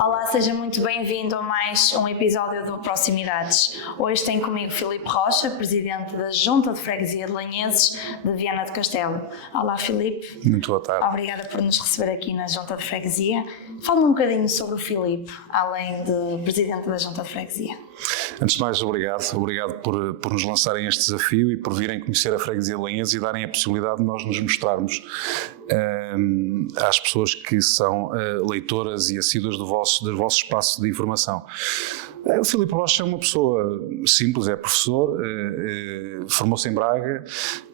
Olá, seja muito bem-vindo a mais um episódio do Proximidades. Hoje tenho comigo Filipe Rocha, presidente da Junta de Freguesia de Lanheses de Viana do Castelo. Olá, Filipe. Muito boa tarde. Obrigada por nos receber aqui na Junta de Freguesia. Fala-me um bocadinho sobre o Filipe, além de presidente da Junta de Freguesia. Antes de mais, obrigado por nos lançarem este desafio e por virem conhecer a Freguesia de Lanheses e darem a possibilidade de nós nos mostrarmos às pessoas que são leitoras e assíduas do vosso espaço de informação. O Filipe Rocha é uma pessoa simples, é professor, formou-se em Braga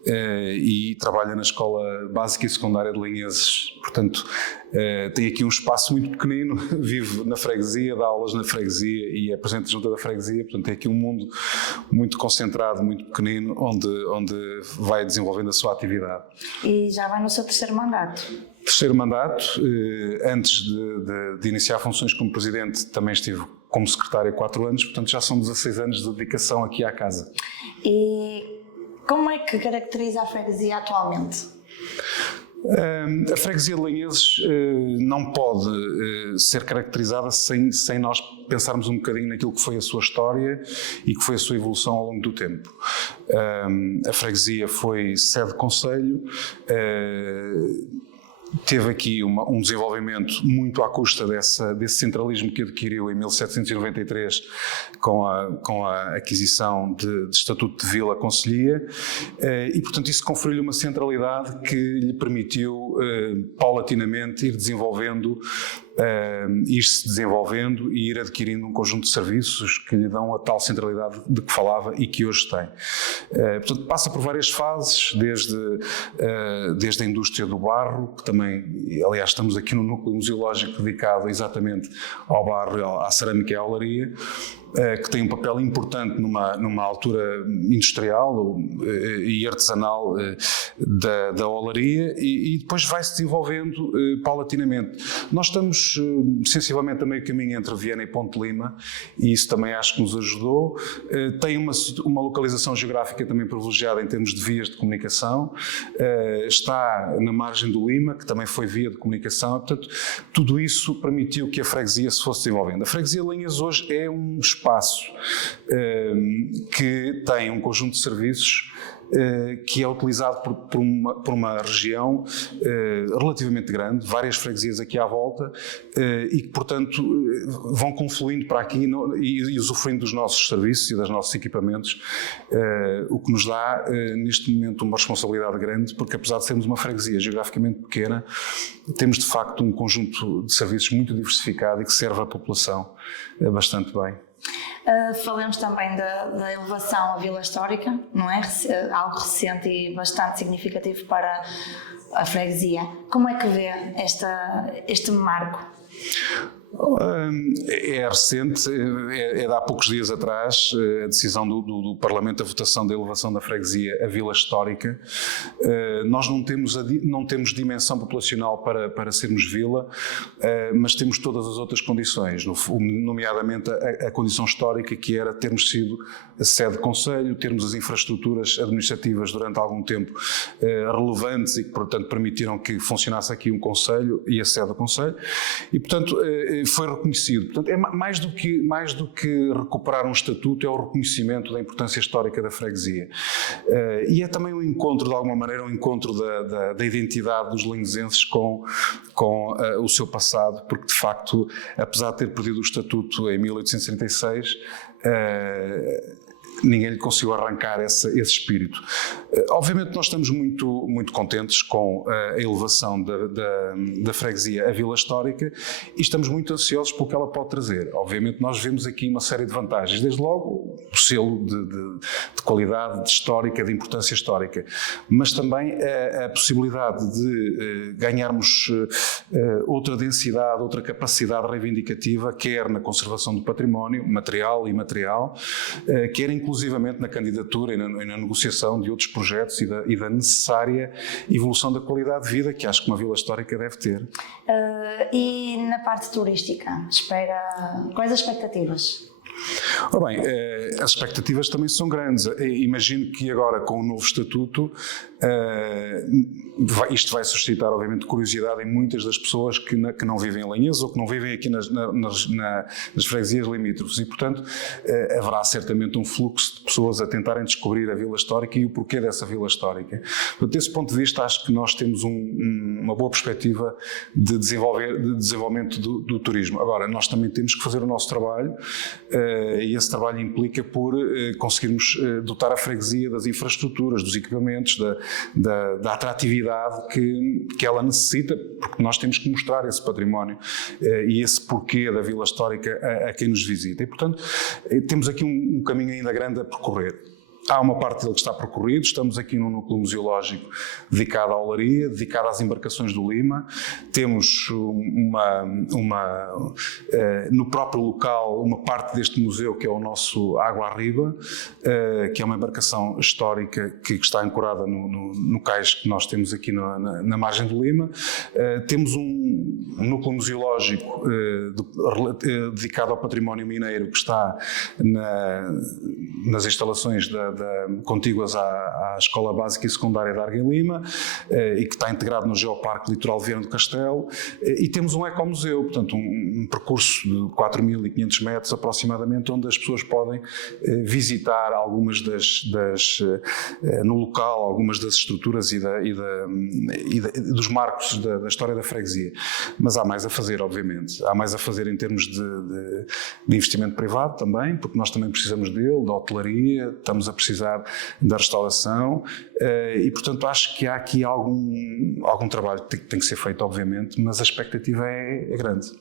e trabalha na Escola Básica e Secundária de Lanheses. Portanto, tem aqui um espaço muito pequenino, vive na freguesia, dá aulas na freguesia e é presidente da Junta da Freguesia. Portanto, tem aqui um mundo muito concentrado, muito pequenino, onde vai desenvolvendo a sua atividade. E já vai no seu terceiro mandato. Terceiro mandato, antes de iniciar funções como presidente, também estive como secretário há 4 anos, portanto já são 16 anos de dedicação aqui à casa. E como é que caracteriza a freguesia atualmente? A freguesia de Lanheses não pode ser caracterizada sem nós pensarmos um bocadinho naquilo que foi a sua história e que foi a sua evolução ao longo do tempo. A freguesia foi sede de concelho, teve aqui um desenvolvimento muito à custa desse centralismo que adquiriu em 1793 com a aquisição de Estatuto de Vila Concelhia e, portanto, isso conferiu-lhe uma centralidade que lhe permitiu paulatinamente ir-se desenvolvendo e ir adquirindo um conjunto de serviços que lhe dão a tal centralidade de que falava e que hoje tem. Portanto, passa por várias fases, desde a indústria do barro, que também, aliás, estamos aqui no núcleo museológico dedicado exatamente ao barro, à cerâmica e à olaria, que tem um papel importante numa altura industrial e artesanal da olaria e depois vai-se desenvolvendo paulatinamente. Nós estamos sensivelmente a meio caminho entre Viana e Ponte Lima e isso também acho que nos ajudou. Tem uma localização geográfica também privilegiada em termos de vias de comunicação. Está na margem do Lima, que também foi via de comunicação. Portanto, tudo isso permitiu que a freguesia se fosse desenvolvendo. A freguesia de Lanheses hoje é um espaço que tem um conjunto de serviços que é utilizado por uma região relativamente grande, várias freguesias aqui à volta e que, portanto, vão confluindo para aqui e usufruindo dos nossos serviços e dos nossos equipamentos, o que nos dá, neste momento, uma responsabilidade grande, porque apesar de sermos uma freguesia geograficamente pequena, temos, de facto, um conjunto de serviços muito diversificado e que serve à população bastante bem. Falamos também da elevação à Vila Histórica, não é? Algo recente e bastante significativo para a freguesia. Como é que vê este marco? É recente, é de há poucos dias atrás, a decisão do Parlamento, a votação da elevação da freguesia à Vila Histórica. Nós não temos dimensão populacional para sermos vila, mas temos todas as outras condições, nomeadamente a condição histórica, que era termos sido a sede de concelho, termos as infraestruturas administrativas durante algum tempo relevantes e que, portanto, permitiram que funcionasse aqui um concelho e a sede do concelho. E, portanto, foi reconhecido. Portanto, é mais do que recuperar um estatuto, é o reconhecimento da importância histórica da freguesia. E é também um encontro, de alguma maneira, um encontro da identidade dos lanhesenses com o seu passado, porque, de facto, apesar de ter perdido o estatuto em 1836, ninguém lhe conseguiu arrancar esse espírito. Obviamente nós estamos muito, muito contentes com a elevação da freguesia à Vila Histórica e estamos muito ansiosos pelo que ela pode trazer. Obviamente nós vemos aqui uma série de vantagens, desde logo o selo de qualidade histórica, de importância histórica, mas também a possibilidade de ganharmos outra densidade, outra capacidade reivindicativa, quer na conservação do património material e imaterial, quer inclusivamente na candidatura e na negociação de outros projetos e da necessária evolução da qualidade de vida que acho que uma vila histórica deve ter. E na parte turística, quais as expectativas? Ora bem, as expectativas também são grandes. Imagino que agora, com o novo estatuto, isto vai suscitar, obviamente, curiosidade em muitas das pessoas que não vivem em Lanheza ou que não vivem aqui nas freguesias limítrofes e, portanto, haverá certamente um fluxo de pessoas a tentarem descobrir a Vila Histórica e o porquê dessa Vila Histórica. Portanto, desse ponto de vista, acho que nós temos uma boa perspectiva de desenvolvimento do turismo. Agora, nós também temos que fazer o nosso trabalho e esse trabalho implica por conseguirmos dotar a freguesia das infraestruturas, dos equipamentos, da atratividade que ela necessita, porque nós temos que mostrar esse património e esse porquê da Vila Histórica a quem nos visita. E, portanto, temos aqui um caminho ainda grande a percorrer. Há uma parte dele que está percorrido, estamos aqui num núcleo museológico dedicado à olaria, dedicado às embarcações do Lima. Temos no próprio local uma parte deste museu que é o nosso Água Arriba, que é uma embarcação histórica que está ancorada no cais que nós temos aqui na margem do Lima. Temos um núcleo museológico dedicado ao património mineiro que está nas instalações contíguas à Escola Básica e Secundária de Arguem-Lima e que está integrado no Geoparque Litoral Viana do Castelo, e temos um ecomuseu, portanto um percurso de 4.500 metros aproximadamente, onde as pessoas podem visitar algumas no local, algumas das estruturas e dos marcos da história da freguesia. Mas há mais a fazer, obviamente. Há mais a fazer em termos de investimento privado também, porque nós também precisamos dele, da hotelaria, estamos a precisar da restauração e, portanto, acho que há aqui algum trabalho que tem que ser feito, obviamente, mas a expectativa é grande.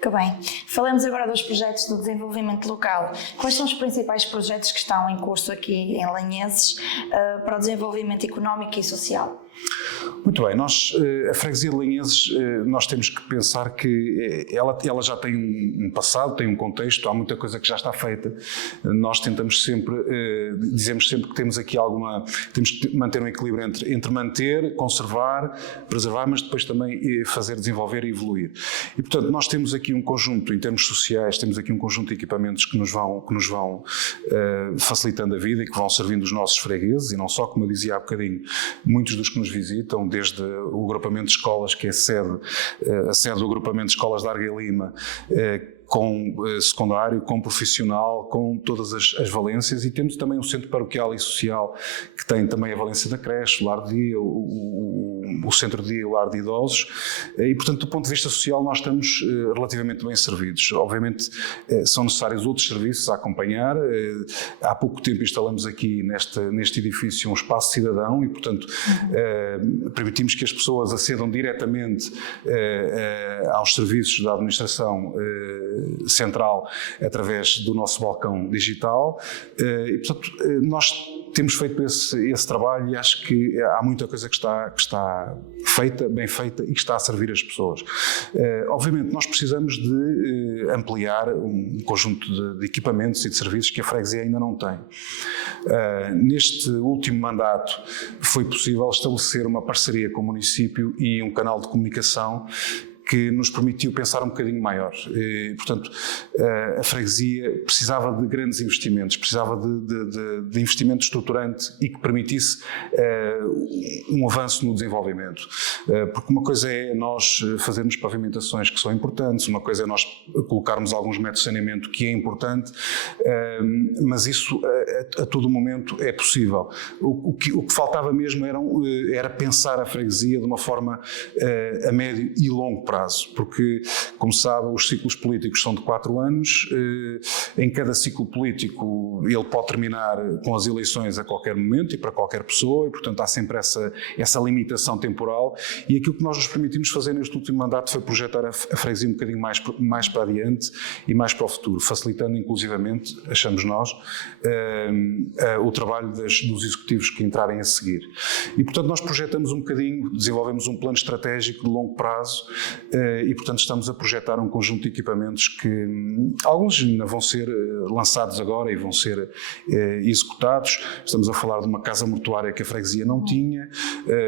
Que bem. Falamos agora dos projetos de desenvolvimento local. Quais são os principais projetos que estão em curso aqui em Lanheses para o desenvolvimento económico e social? Muito bem, a freguesia de Lanheses, nós temos que pensar que ela já tem um passado, tem um contexto, há muita coisa que já está feita. Nós dizemos sempre que temos aqui temos que manter um equilíbrio entre manter, conservar, preservar, mas depois também desenvolver e evoluir. E, portanto, nós temos aqui um conjunto, em termos sociais, temos aqui um conjunto de equipamentos que nos vão facilitando a vida e que vão servindo os nossos fregueses, e não só, como eu dizia há bocadinho, muitos dos que nos visitam, desde o agrupamento de escolas, que é a sede do agrupamento de escolas de Arguem-Lima, com secundário, com profissional, com todas as valências, e temos também um centro paroquial e social que tem também a valência da creche, o lar de dia, o centro de dia e o lar de idosos, e, portanto, do ponto de vista social nós estamos relativamente bem servidos. Obviamente são necessários outros serviços a acompanhar. Há pouco tempo instalamos aqui neste edifício um espaço cidadão e, portanto, permitimos que as pessoas acedam diretamente aos serviços da administração central através do nosso balcão digital e, portanto, nós temos feito esse trabalho e acho que há muita coisa que está feita, bem feita e que está a servir as pessoas. Obviamente nós precisamos de ampliar um conjunto de equipamentos e de serviços que a freguesia ainda não tem. Neste último mandato foi possível estabelecer uma parceria com o município e um canal de comunicação que nos permitiu pensar um bocadinho maior. Portanto, a freguesia precisava de grandes investimentos, precisava de investimento estruturante e que permitisse um avanço no desenvolvimento. Porque uma coisa é nós fazermos pavimentações que são importantes, uma coisa é nós colocarmos alguns metros de saneamento que é importante, mas isso a todo momento é possível. O que faltava mesmo era pensar a freguesia de uma forma a médio e longo prazo. Porque, como sabe, os ciclos políticos são de 4 anos, em cada ciclo político ele pode terminar com as eleições a qualquer momento e para qualquer pessoa, e, portanto, há sempre essa limitação temporal, e aquilo que nós nos permitimos fazer neste último mandato foi projetar a freguesia um bocadinho mais para adiante e mais para o futuro, facilitando inclusivamente, achamos nós, o trabalho dos executivos que entrarem a seguir. E, portanto, nós projetamos um bocadinho, desenvolvemos um plano estratégico de longo prazo, e, portanto, estamos a projetar um conjunto de equipamentos que alguns ainda vão ser lançados agora e vão ser executados. Estamos a falar de uma casa mortuária que a freguesia não tinha,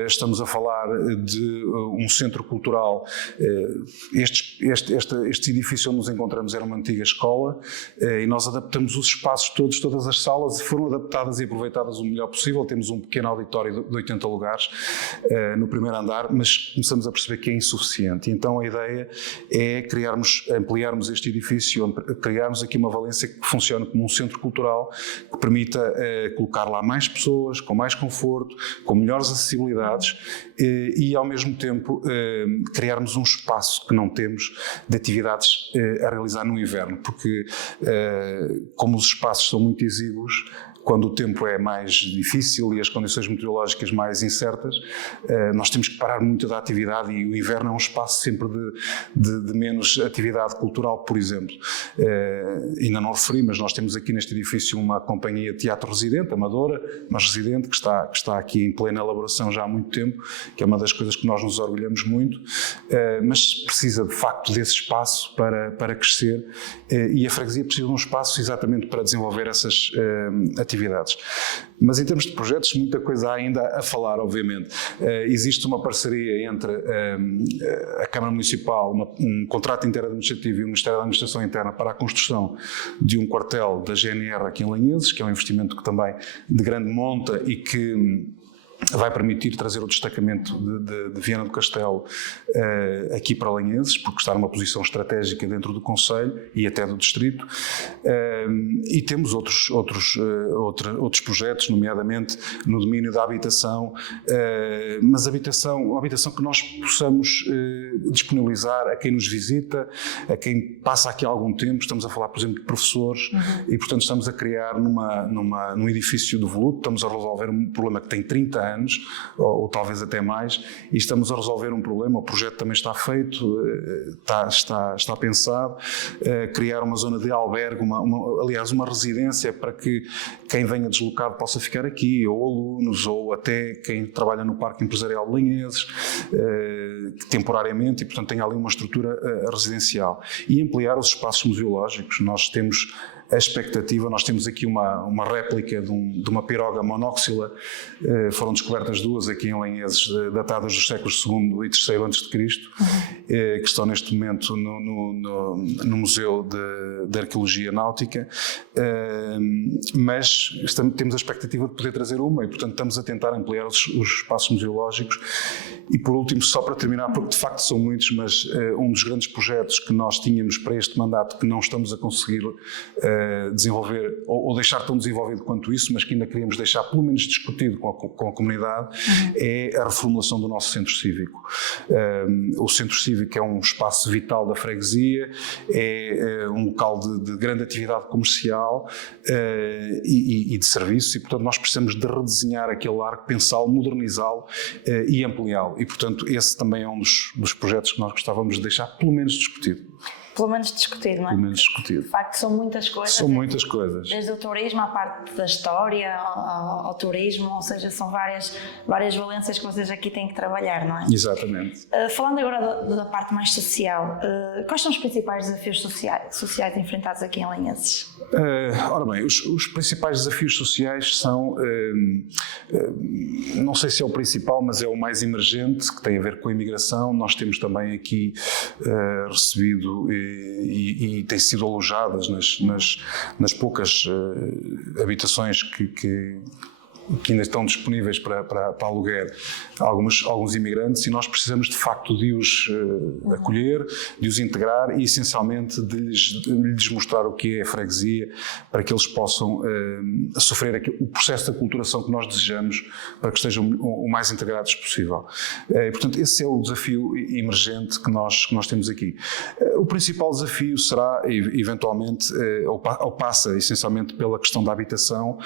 estamos a falar de um centro cultural. Este edifício onde nos encontramos era uma antiga escola, e nós adaptamos os espaços todos, todas as salas foram adaptadas e aproveitadas o melhor possível. Temos um pequeno auditório de 80 lugares no primeiro andar, mas começamos a perceber que é insuficiente. Então a ideia é ampliarmos este edifício, criarmos aqui uma valência que funcione como um centro cultural, que permita colocar lá mais pessoas, com mais conforto, com melhores acessibilidades e ao mesmo tempo criarmos um espaço que não temos de atividades a realizar no inverno, porque como os espaços são muito exíguos, quando o tempo é mais difícil e as condições meteorológicas mais incertas, nós temos que parar muito da atividade, e o inverno é um espaço sempre de menos atividade cultural, por exemplo. Ainda não referi, mas nós temos aqui neste edifício uma companhia de teatro residente, amadora, mas residente, que está aqui em plena elaboração já há muito tempo, que é uma das coisas que nós nos orgulhamos muito, mas precisa de facto desse espaço para crescer, e a freguesia precisa de um espaço exatamente para desenvolver essas atividades. Mas em termos de projetos, muita coisa há ainda a falar, obviamente. Existe uma parceria entre a Câmara Municipal, um contrato interadministrativo, e o Ministério da Administração Interna para a construção de um quartel da GNR aqui em Lanheses, que é um investimento que também de grande monta e que vai permitir trazer o destacamento de Viana do Castelo aqui para Lanheses, porque está numa posição estratégica dentro do concelho e até do distrito, e temos outros projetos, nomeadamente no domínio da habitação, mas uma habitação que nós possamos disponibilizar a quem nos visita, a quem passa aqui há algum tempo. Estamos a falar, por exemplo, de professores, e portanto estamos a criar num edifício do voluto, estamos a resolver um problema que tem 30 anos, ou talvez até mais, e estamos a resolver um problema. O projeto também está feito, está pensado, criar uma zona de albergue, aliás uma residência para que quem venha deslocado possa ficar aqui, ou alunos, ou até quem trabalha no Parque Empresarial de Lanheses, temporariamente, e portanto tem ali uma estrutura residencial. E ampliar os espaços museológicos. Nós temos a expectativa, nós temos aqui uma réplica de uma piroga monóxila, foram descobertas duas aqui em Lanheses, datadas dos séculos II e III a.C., que estão neste momento no Museu de Arqueologia Náutica, mas temos a expectativa de poder trazer uma, e portanto estamos a tentar ampliar os espaços museológicos. E por último, só para terminar, porque de facto são muitos, mas um dos grandes projetos que nós tínhamos para este mandato, que não estamos a conseguir desenvolver, ou deixar tão desenvolvido quanto isso, mas que ainda queríamos deixar pelo menos discutido com a comunidade, é a reformulação do nosso centro cívico. O centro cívico é um espaço vital da freguesia, é um local de grande atividade comercial e de serviço, e portanto nós precisamos de redesenhar aquele arco, pensá-lo, modernizá-lo e ampliá-lo. E portanto esse também é um dos projetos que nós gostávamos de deixar pelo menos discutido. Pelo menos discutido, não é? Pelo menos discutido. De facto, são muitas coisas. São muitas coisas. Desde o turismo à parte da história, ao turismo, ou seja, são várias valências que vocês aqui têm que trabalhar, não é? Exatamente. Falando agora da parte mais social, quais são os principais desafios sociais enfrentados aqui em Lanheses? Ora bem, os principais desafios sociais são, não sei se é o principal, mas é o mais emergente, que tem a ver com a imigração. Nós temos também aqui recebido e têm sido alojadas nas poucas habitações que ainda estão disponíveis para aluguer alguns imigrantes, e nós precisamos de facto de os acolher, de os integrar e essencialmente de lhes mostrar o que é a freguesia, para que eles possam sofrer o processo de aculturação que nós desejamos, para que estejam o mais integrados possível. E, portanto, esse é o desafio emergente que nós temos aqui. O principal desafio será, eventualmente, ou passa essencialmente pela questão da habitação.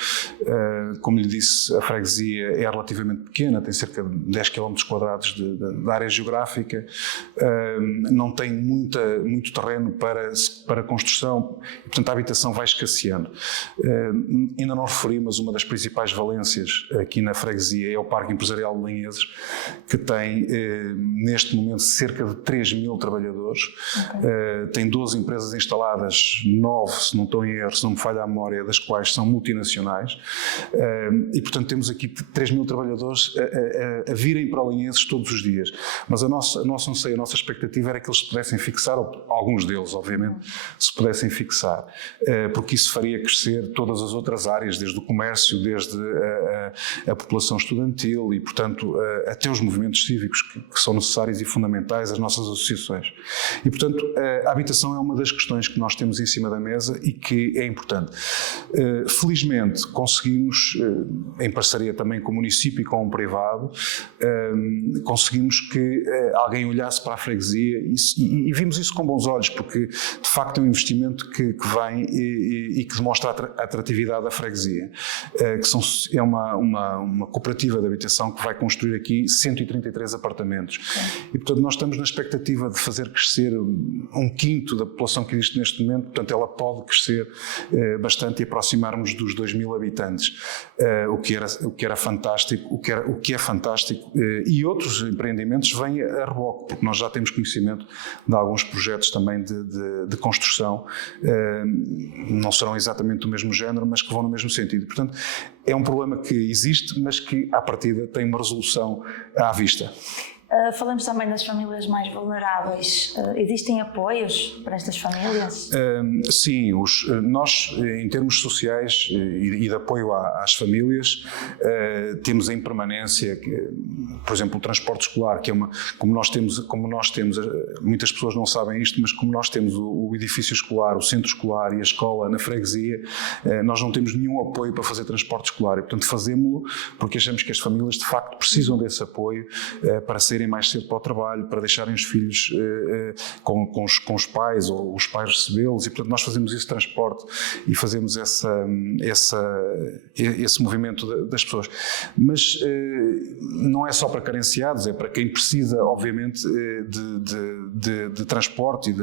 Como lhe disse, disse, a freguesia é relativamente pequena, tem cerca de 10 km quadrados de área geográfica, não tem muito terreno para construção, e, portanto a habitação vai escasseando. Ainda não referi, mas uma das principais valências aqui na freguesia é o Parque Empresarial de Linheses, que tem neste momento cerca de 3.000 trabalhadores, tem 12 empresas instaladas, 9, se não estou em erro, se não me falha a memória, das quais são multinacionais, e portanto temos aqui 3.000 trabalhadores a virem para Linheses todos os dias, mas a nossa anseio, a nossa expectativa era que eles se pudessem fixar, ou alguns deles obviamente, se pudessem fixar, porque isso faria crescer todas as outras áreas, desde o comércio, desde a população estudantil e portanto até os movimentos cívicos que são necessários e fundamentais, as nossas associações. E portanto a habitação é uma das questões que nós temos em cima da mesa e que é importante. Felizmente conseguimos, em parceria também com o município e com o privado, conseguimos que alguém olhasse para a freguesia e vimos isso com bons olhos, porque de facto é um investimento que vem e que demonstra a atratividade da freguesia, que é uma cooperativa de habitação que vai construir aqui 133 apartamentos. E portanto nós estamos na expectativa de fazer crescer 1/5 da população que existe neste momento, portanto ela pode crescer bastante e aproximarmos dos 2.000 habitantes, o que era fantástico, o que é fantástico, e outros empreendimentos vêm a reboque, porque nós já temos conhecimento de alguns projetos também de construção, não serão exatamente do mesmo género, mas que vão no mesmo sentido. Portanto, é um problema que existe, mas que à partida tem uma resolução à vista. Falamos também das famílias mais vulneráveis. Existem apoios para estas famílias? Sim, nós, em termos sociais e de apoio às famílias, temos em permanência, por exemplo, o transporte escolar, que é como nós temos, muitas pessoas não sabem isto, mas como nós temos o edifício escolar, o centro escolar e a escola na freguesia, nós não temos nenhum apoio para fazer transporte escolar e, portanto, fazemos-lo porque achamos que as famílias, de facto, precisam desse apoio para serem mais cedo para o trabalho, para deixarem os filhos com os pais ou os pais recebê-los, e portanto nós fazemos esse transporte e fazemos esse movimento das pessoas. Mas não é só para carenciados, é para quem precisa, obviamente, de transporte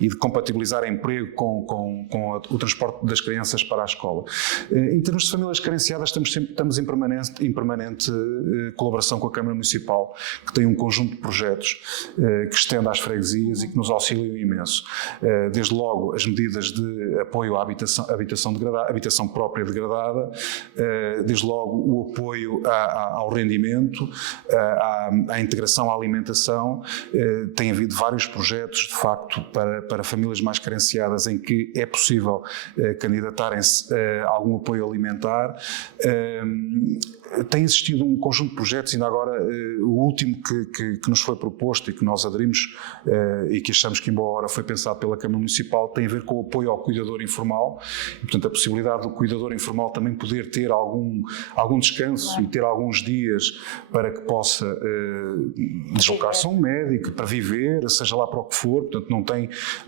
e de compatibilizar emprego com o transporte das crianças para a escola. Em termos de famílias carenciadas, estamos em permanente colaboração com a Câmara Municipal, que tem um conjunto de projetos que estende às freguesias e que nos auxiliam imenso. Desde logo as medidas de apoio à habitação própria degradada, desde logo o apoio ao rendimento, à integração à alimentação. Tem havido vários projetos, de facto, para famílias mais carenciadas em que é possível candidatarem-se a algum apoio alimentar. Tem existido um conjunto de projetos, ainda agora o último que nos foi proposto e que nós aderimos e que achamos que, embora foi pensado pela Câmara Municipal, tem a ver com o apoio ao cuidador informal, e, portanto a possibilidade do cuidador informal também poder ter algum descanso e ter alguns dias para que possa deslocar-se a um médico, para viver, seja lá para o que for. Portanto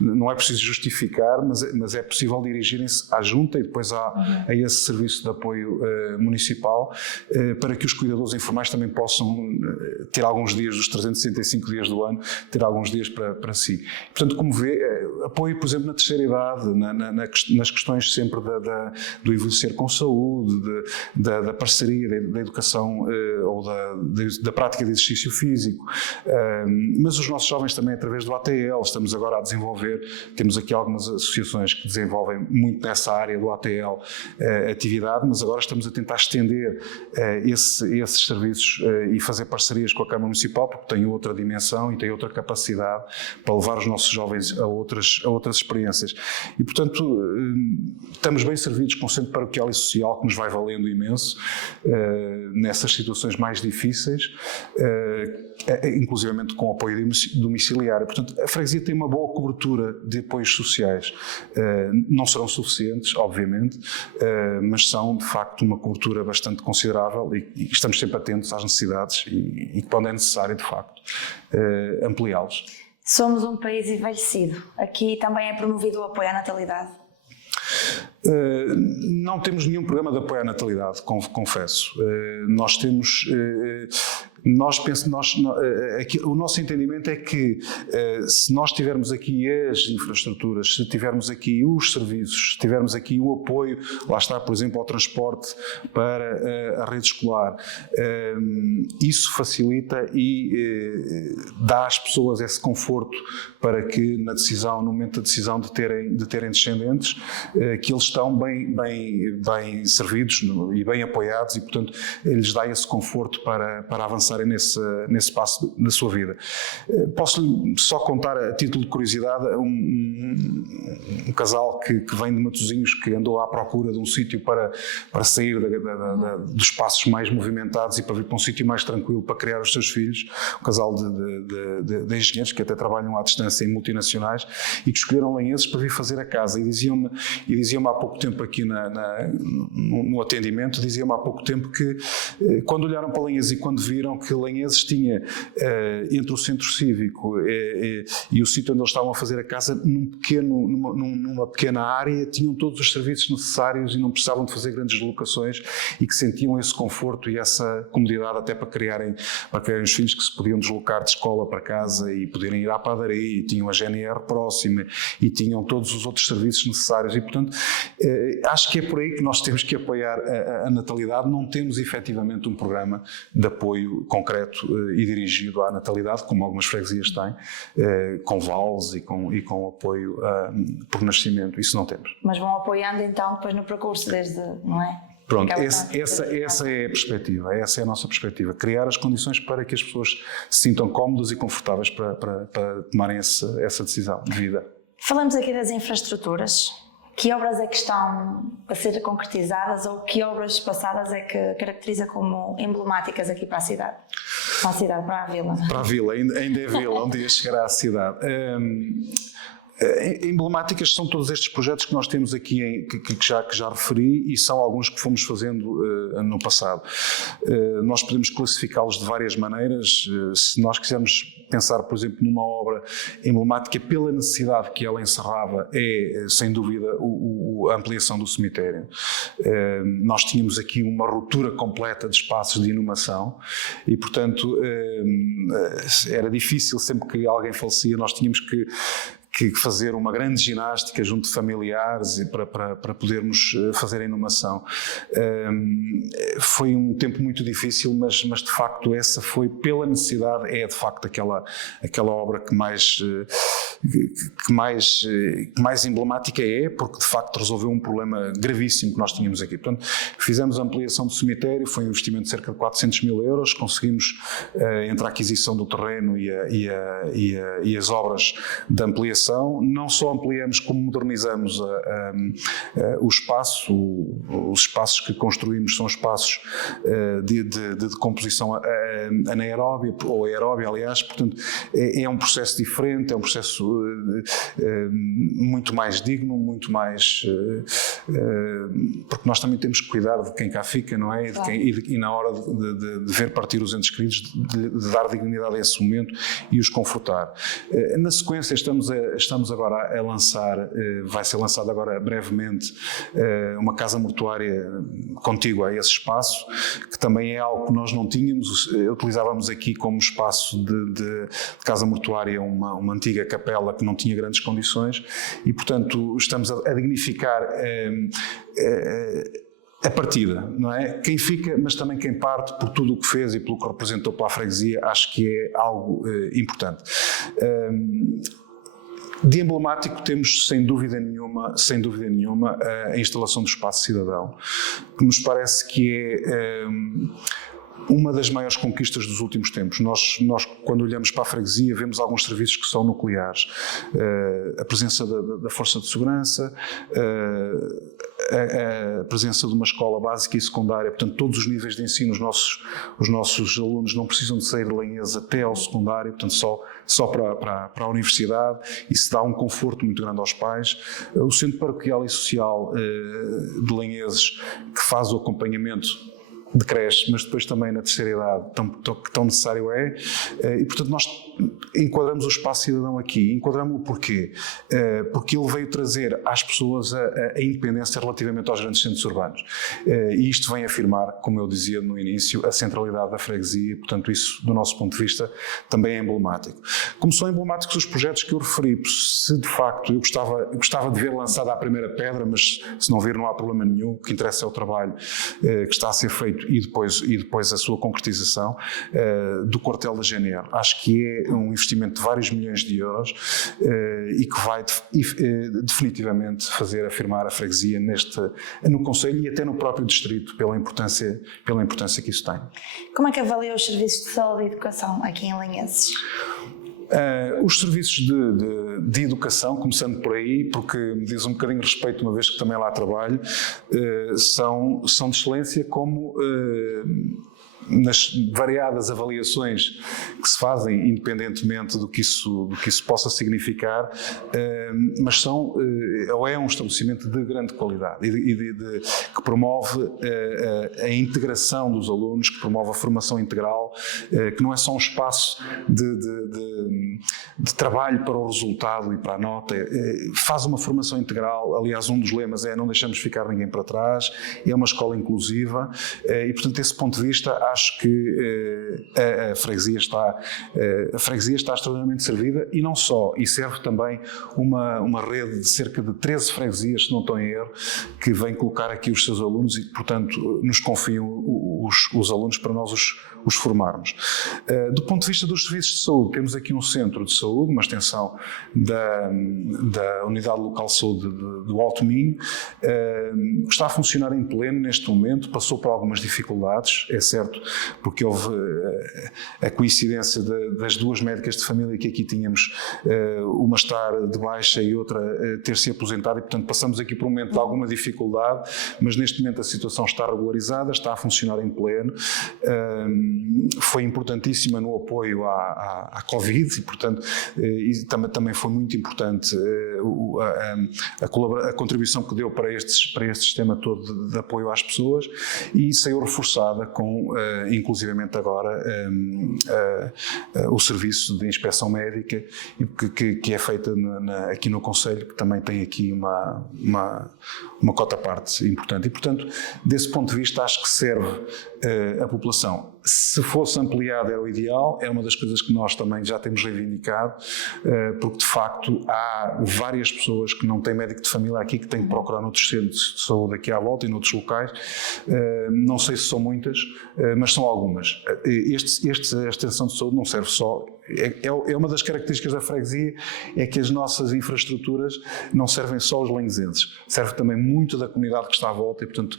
não é preciso justificar, mas é possível dirigirem-se à junta e depois a esse serviço de apoio municipal, para que os cuidadores informais também possam ter alguns dias dos 365 dias do ano, ter alguns dias para si. Portanto, como vê, apoio, por exemplo, na terceira idade, nas questões sempre do envelhecer com saúde, da parceria, da educação ou da prática de exercício físico. Mas os nossos jovens também, através do ATL, estamos agora a desenvolver, temos aqui algumas associações que desenvolvem muito nessa área do ATL atividade, mas agora estamos a tentar estender esses serviços e fazer parcerias com a Câmara Municipal, porque tem outra dimensão e tem outra capacidade para levar os nossos jovens a outras experiências. E, portanto, estamos bem servidos com o Centro Paroquial e Social, que nos vai valendo imenso nessas situações mais difíceis, inclusivamente com apoio domiciliário. Portanto, a freguesia tem uma boa cobertura de apoios sociais. Não serão suficientes, obviamente, mas são, de facto, uma cobertura bastante considerável e estamos sempre atentos às necessidades e quando é necessário, de facto, ampliá-los. Somos um país envelhecido. Aqui também é promovido o apoio à natalidade? Não temos nenhum programa de apoio à natalidade, confesso. Nós temos... o nosso entendimento é que se nós tivermos aqui as infraestruturas, se tivermos aqui os serviços, se tivermos aqui o apoio, lá está, por exemplo, ao transporte para a rede escolar, isso facilita e dá às pessoas esse conforto para que no momento da decisão de terem descendentes, que eles estão bem servidos e bem apoiados e, portanto, lhes dá esse conforto para avançarem nesse passo da sua vida. Posso-lhe só contar, a título de curiosidade, um casal que vem de Matosinhos, que andou à procura de um sítio para sair dos espaços mais movimentados e para vir para um sítio mais tranquilo para criar os seus filhos, um casal de engenheiros que até trabalham à distância em multinacionais e que escolheram Lanheses para vir fazer a casa, e diziam-me há pouco tempo aqui no atendimento, diziam-me há pouco tempo que quando olharam para Lanheses e quando viram que Lanheses tinha entre o centro cívico e o sítio onde eles estavam a fazer a casa, numa pequena área, tinham todos os serviços necessários e não precisavam de fazer grandes deslocações, e que sentiam esse conforto e essa comodidade até para criarem os filhos, que se podiam deslocar de escola para casa e poderem ir à padaria, e tinham a GNR próxima e tinham todos os outros serviços necessários, e portanto acho que é por aí que nós temos que apoiar a natalidade. Não temos efetivamente um programa de apoio concreto e dirigido à natalidade, como algumas freguesias têm, com vales e com apoio por nascimento. Isso não temos. Mas vão apoiando então depois no percurso, não é? Pronto, essa é a perspectiva, essa é a nossa perspectiva, criar as condições para que as pessoas se sintam cómodas e confortáveis para tomarem essa decisão de vida. Falamos aqui das infraestruturas. Que obras é que estão a ser concretizadas, ou que obras passadas é que caracteriza como emblemáticas aqui para a cidade? Para a vila. Para a vila, ainda é vila, um dia chegará à cidade. Emblemáticas são todos estes projetos que nós temos aqui, que já referi, e são alguns que fomos fazendo no passado. Nós podemos classificá-los de várias maneiras. Se nós quisermos pensar, por exemplo, numa obra emblemática pela necessidade que ela encerrava, é sem dúvida a ampliação do cemitério. Nós tínhamos aqui uma ruptura completa de espaços de inumação e, portanto, era difícil. Sempre que alguém falecia, nós tínhamos que fazer uma grande ginástica junto de familiares para podermos fazer a inumação. Foi um tempo muito difícil, mas de facto essa foi, pela necessidade, é de facto aquela obra que mais emblemática é, porque de facto resolveu um problema gravíssimo que nós tínhamos aqui. Portanto, fizemos a ampliação do cemitério, foi um investimento de cerca de 400 mil euros, conseguimos, entre a aquisição do terreno e as obras de ampliação, não só ampliamos como modernizamos o espaço. Os espaços que construímos são espaços de composição anaeróbia, ou aeróbia, aliás. Portanto, é um processo diferente, é um processo muito mais digno, muito mais... porque nós também temos que cuidar de quem cá fica, não é? E na hora de ver partir os entes queridos, de dar dignidade a esse momento e os confortar. Na sequência, estamos agora a lançar, vai ser lançada agora brevemente, uma casa mortuária contígua a esse espaço, que também é algo que nós não tínhamos. Utilizávamos aqui como espaço de casa mortuária uma antiga capela que não tinha grandes condições e, portanto, estamos a dignificar a partida, não é? Quem fica, mas também quem parte, por tudo o que fez e pelo que representou para a freguesia, acho que é algo importante. De emblemático temos, sem dúvida nenhuma, a instalação do Espaço Cidadão, que nos parece que é uma das maiores conquistas dos últimos tempos. Nós, quando olhamos para a freguesia, vemos alguns serviços que são nucleares. A presença da Força de Segurança, a presença de uma escola básica e secundária, portanto, todos os níveis de ensino, os nossos alunos não precisam de sair de Lanheses até ao secundário, portanto, só para a universidade. Isso dá um conforto muito grande aos pais. O Centro Paroquial e Social de Lanheses, que faz o acompanhamento de creche, mas depois também na terceira idade, que tão necessário é, e portanto nós enquadramos o espaço cidadão aqui. Enquadramos-o porquê? Porque ele veio trazer às pessoas a independência relativamente aos grandes centros urbanos, e isto vem afirmar, como eu dizia no início, a centralidade da freguesia. Portanto, isso do nosso ponto de vista também é emblemático. Como são emblemáticos os projetos que eu referi, se de facto eu gostava de ver lançada a primeira pedra, mas se não vir não há problema nenhum, o que interessa é o trabalho que está a ser feito e depois a sua concretização do quartel da GNR. Acho que é um investimento de vários milhões de euros e que vai definitivamente fazer afirmar a freguesia no concelho e até no próprio distrito, pela importância que isso tem. Como é que avalia os serviços de saúde e educação aqui em Lanheses? Os serviços de educação, começando por aí, porque me diz um bocadinho de respeito, uma vez que também lá trabalho, são de excelência, como nas variadas avaliações que se fazem, independentemente do que isso possa significar, mas é um estabelecimento de grande qualidade e que promove a integração dos alunos, que promove a formação integral, que não é só um espaço de trabalho para o resultado e para a nota, faz uma formação integral. Aliás, um dos lemas é: não deixamos ficar ninguém para trás, é uma escola inclusiva, e portanto, desse ponto de vista, acho que a freguesia está extraordinariamente servida, e não só, e serve também uma rede de cerca de 13 freguesias, se não estou em erro, que vem colocar aqui os seus alunos e que, portanto, nos confiam os alunos para nós os formarmos. Do ponto de vista dos serviços de saúde, temos aqui um centro de saúde, uma extensão da Unidade Local de Saúde do Alto Minho, que está a funcionar em pleno neste momento. Passou por algumas dificuldades, é certo, porque houve a coincidência das duas médicas de família que aqui tínhamos, uma estar de baixa e outra ter-se aposentado, e portanto passamos aqui por um momento de alguma dificuldade, mas neste momento a situação está regularizada, está a funcionar em pleno. Foi importantíssima no apoio à Covid, e portanto também foi muito importante a contribuição que deu para este sistema todo de apoio às pessoas, e saiu reforçada com, inclusivamente agora, o serviço de inspeção médica, que é feita aqui no concelho, que também tem aqui uma cota parte importante, e portanto, desse ponto de vista, acho que serve a população. Se fosse ampliado era o ideal, é uma das coisas que nós também já temos reivindicado, porque de facto há várias pessoas que não têm médico de família aqui, que têm que procurar noutros centros de saúde aqui à volta e noutros locais. Não sei se são muitas, mas são algumas. A extensão de saúde não serve só. É uma das características da freguesia, é que as nossas infraestruturas não servem só aos lanhesenses, serve também muito da comunidade que está à volta, e portanto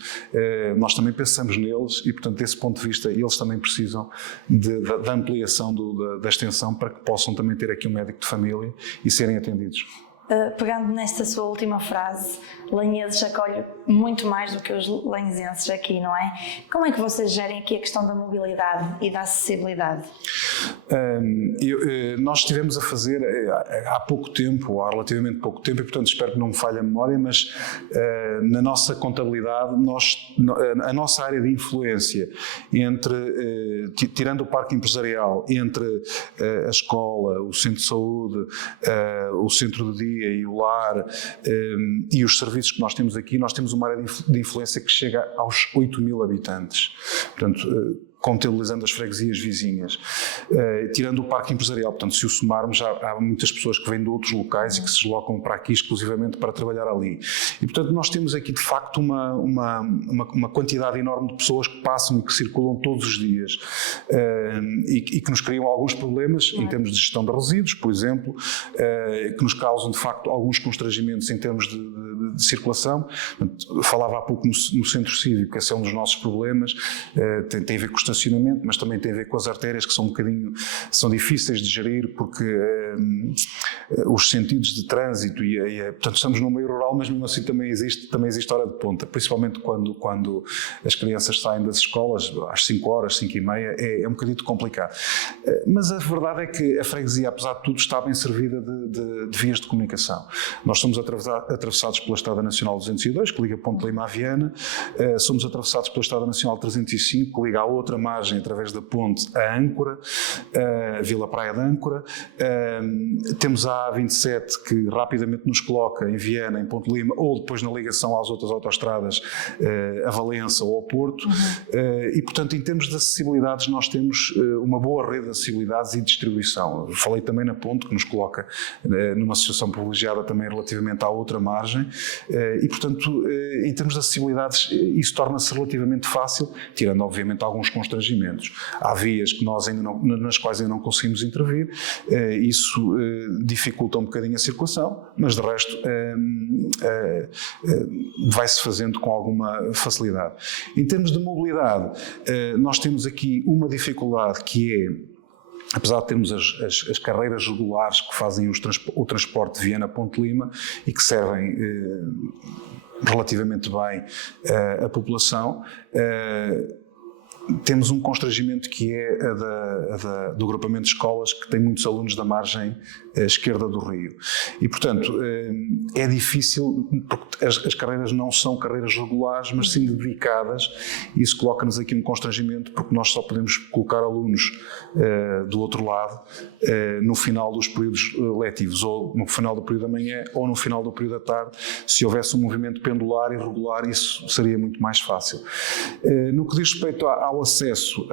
nós também pensamos neles, e portanto desse ponto de vista eles também precisam da ampliação da extensão, para que possam também ter aqui um médico de família e serem atendidos. Pegando nesta sua última frase, Lanheses acolhe muito mais do que os lanhesenses aqui, não é? Como é que vocês gerem aqui a questão da mobilidade e da acessibilidade? Nós estivemos a fazer há pouco tempo, há relativamente pouco tempo, e portanto espero que não me falhe a memória, mas na nossa contabilidade, a nossa área de influência, tirando o parque empresarial, entre a escola, o centro de saúde, o centro de dia e o lar, e os serviços que nós temos aqui, nós temos uma área de influência que chega aos 8.000 habitantes. Portanto, contabilizando as freguesias vizinhas, tirando o parque empresarial. Portanto, se o somarmos, há muitas pessoas que vêm de outros locais e que se deslocam para aqui exclusivamente para trabalhar ali. E, portanto, nós temos aqui, de facto, uma quantidade enorme de pessoas que passam e que circulam todos os dias, e que nos criam alguns problemas em termos de gestão de resíduos, por exemplo, que nos causam, de facto, alguns constrangimentos em termos de circulação. Portanto, falava há pouco no centro cívico, esse é um dos nossos problemas, tem a ver com o estacionamento, mas também tem a ver com as artérias, que são difíceis de gerir, porque os sentidos de trânsito portanto estamos no meio rural, mas mesmo assim também existe hora de ponta, principalmente quando as crianças saem das escolas às 5 horas, 5h30, é um bocadinho complicado. Mas a verdade é que a freguesia, apesar de tudo, está bem servida de vias de comunicação. Nós somos atravessados pela Estrada Nacional 202, que liga Ponte Lima a Viana, somos atravessados pela Estrada Nacional 305, que liga à outra margem através da ponte a Âncora, Vila Praia de Âncora, temos a A27 que rapidamente nos coloca em Viana, em Ponte Lima, ou depois na ligação às outras autoestradas, a Valença ou ao Porto, e portanto em termos de acessibilidades nós temos uma boa rede de acessibilidades e distribuição. Falei também na ponte, que nos coloca numa situação privilegiada também relativamente à outra margem, e portanto em termos de acessibilidades isso torna-se relativamente fácil, tirando obviamente alguns constrangimentos. Há vias que nós ainda não, nas quais ainda não conseguimos intervir, isso dificulta um bocadinho a circulação, mas de resto vai-se fazendo com alguma facilidade. Em termos de mobilidade, nós temos aqui uma dificuldade que é, apesar de termos as carreiras regulares que fazem o transporte de Viana-Ponte Lima e que servem relativamente bem a população, temos um constrangimento que é do agrupamento de escolas que tem muitos alunos da margem esquerda do Rio. E, portanto, é difícil, porque as carreiras não são carreiras regulares, mas sim dedicadas, e isso coloca-nos aqui um constrangimento, porque nós só podemos colocar alunos do outro lado no final dos períodos letivos, ou no final do período da manhã, ou no final do período da tarde. Se houvesse um movimento pendular e regular, isso seria muito mais fácil. No que diz respeito ao acesso